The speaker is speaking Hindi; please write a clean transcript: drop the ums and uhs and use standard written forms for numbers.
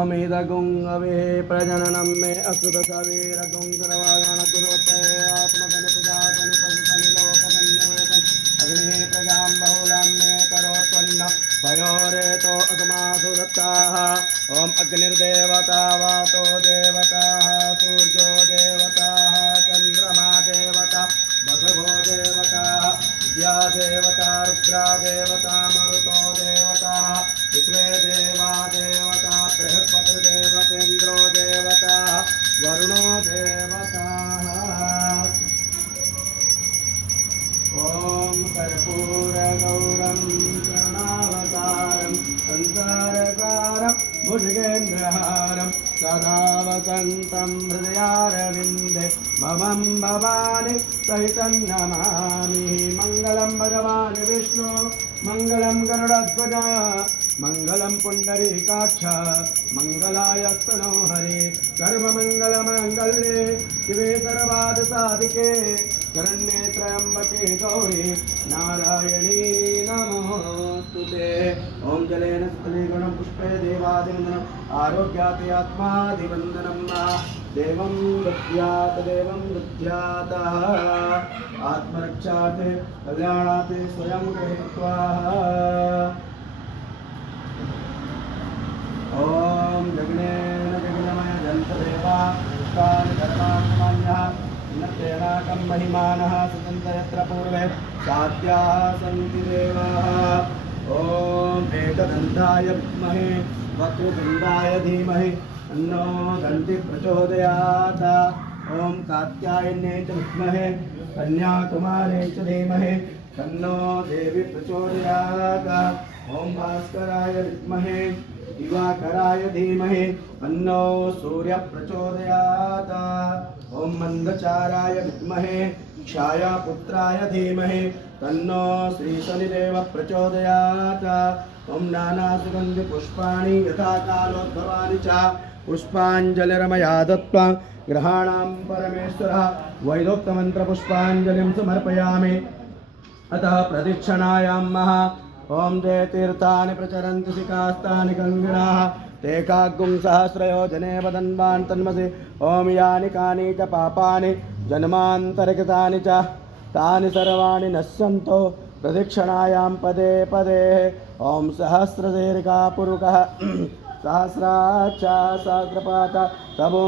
स्वामिदगुंगवे प्रजननं मे अस्तुतसवीरगुंसर्वागणकुरुते आत्मधनि प्रजातनि पशुतनि लोकधन्यवतन् अग्निः प्रजां बहुलां मे करोत्वन्न पयोरेतो अगमासु दत्ताः ॐ अग्निर्देवता वातो देवताः सूर्यो देवताः चन्द्रमा देवता भगवो देवता विद्या देवता रुद्रा देवता मरुतो देवता विश्वे देवा देवता बृहस्पतिर्देवतेन्द्रो देवता वरुणो देवता ॐ कर्पूरगौरं करुणावतारं संसारसारं भुजगेन्द्रहारं सदा वसन्तं हृदयारविन्दे भवं भवानि सहितं नमामि। मङ्गलं भगवान् विष्णु मङ्गलं गरुडध्वज मङ्गलं पुण्डरीकाक्ष मङ्गलायस्तनो हरे सर्वमङ्गलमाङ्गल्ये शिवे सर्वार्थसाधिके शरण्ये त्र्यम्बके गौरी नारायणी नमोस्तुते। ॐ जलेन स्थलीगुणं पुष्पे देवादिवन्दनम् आरोग्यात् आत्मादिवन्दनं देवं दद्यात् आत्मरक्षात् कल्याणात् स्वयं गृहीत्वा ॐ जग्नेन जग्नमय जन्तदेवा पुष्पाणि धर्माणि तेनाकं महिमानः सुतन्त यत्र पूर्वे साध्याः सन्ति देवाः। ॐ एकदन्ताय विद्महे वक्रतुण्डाय धीमहि तन्नो दन्तिः प्रचोदयात्। ॐ कात्यायन्यै च विद्महे कन्याकुमार्यै च धीमहि तन्नो देवी प्रचोदयात्। ॐ भास्कराय विद्महे दिवाकराय धीमहि तन्नो सूर्यः प्रचोदयात्। ॐ मंदचाराय विद्महे छायापुत्राय धीमहि तन्नो श्रीशनिदेवः प्रचोदयात्। ॐ नानासुगन्धिपुष्पाणि यथा कालोद्भवानि च पुष्पाञ्जलिर्मया दत्त्वा ग्रहाणां परमेश्वरः वैदोक्तमन्त्रपुष्पाञ्जलिं समर्पयामि। अतः प्रदक्षिणायां महा ॐ जयतीर्थानि प्रचरन्ति सिकास्तानि गङ्गिणाः ते काग्गुं सहस्रयोजने वदन्वान् तन्मसि। ॐ यानि कानि च पापानि जन्मान्तरकृतानि च तानि सर्वाणि नश्यन्तो प्रदक्षिणायां पदे पदे। ॐ सहस्रदीर्घा पुरुषः सहस्राक्षा सहस्रपात तबो